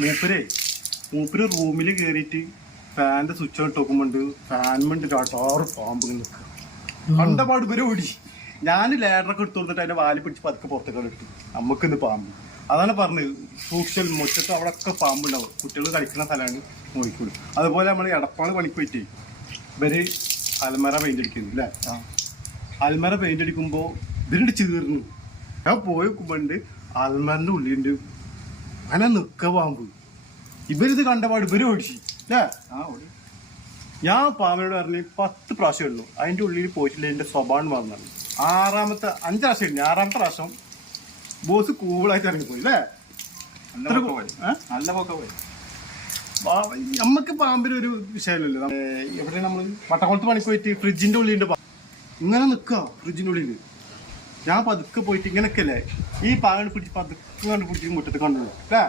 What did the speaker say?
മൂപ്പര് റൂമിൽ കയറിയിട്ട് ഫാൻ്റെ സ്വിച്ച് ഇട്ട് നോക്കുമ്പോണ്ട് ഫാൻമെന്റ് 6 പാമ്പ് നിൽക്കുക. കണ്ടപാട് ഇവരെ ഓടി. ഞാൻ ലാഡറൊക്കെ എടുത്തു കൊടുത്തിട്ട് അതിന്റെ വാല് പിടിച്ച് പതുക്കെ പുറത്തേക്ക് ഇട്ടു. നമുക്കിന്ന് പാമ്പ്. അതാണ് പറഞ്ഞത്, സൂക്ഷിച്ചാൽ മുറ്റത്ത് അവിടെ ഒക്കെ പാമ്പുണ്ടാവും. കുട്ടികൾ കളിക്കുന്ന സ്ഥലമാണ്, നോക്കിക്കോളൂ. അതുപോലെ നമ്മൾ എടപ്പാള് പണിക്ക് പോയിട്ട് ഇവര് അൽമറ പെയിന്റ് അടിക്കുന്നു അല്ലേ. അൽമറ പെയിന്റ് അടിക്കുമ്പോൾ ഇതിനുണ്ട് ചീർന്നു. ഞാൻ പോയി നോക്കുമ്പോണ്ട് അൽമറിന്റെ ഉള്ളിലുണ്ട് അങ്ങനെ നിൽക്ക പാമ്പ്. ഇവരിത് കണ്ടപാട് ഇവര് ഓടിച്ചു അല്ലേ. ഞാൻ പാമ്പിനോട് പറഞ്ഞ് 10 പ്രാവശ്യം ഉള്ളൂ അതിന്റെ ഉള്ളിൽ പോയിട്ടില്ല. എന്റെ സ്വഭാവം വന്നാണ് 5 പ്രാവശ്യം ഇല്ല. 6ാമത്തെ പ്രാവശ്യം ബോസ് കൂളായിട്ട് ഇറങ്ങിപ്പോയി അല്ലേ. നല്ല പോക്ക പോയി. നമ്മക്ക് പാമ്പിനൊരു വിഷയമല്ലല്ലോ. എവിടെ നമ്മള് വട്ടക്കുളത്ത് പണിക്ക് പോയിട്ട് ഫ്രിഡ്ജിന്റെ ഉള്ളിൽ ഇങ്ങനെ നിക്കുക. ഫ്രിഡ്ജിന്റെ ഉള്ളിൽ ഞാൻ പതുക്കെ പോയിട്ട് ഇങ്ങനെയൊക്കെ അല്ലേ ഈ പാമ്പിനെ പിടിച്ച് പതുക്കെ കണ്ട് പിടിച്ച് മുറ്റത്ത് കണ്ടു അല്ലേ.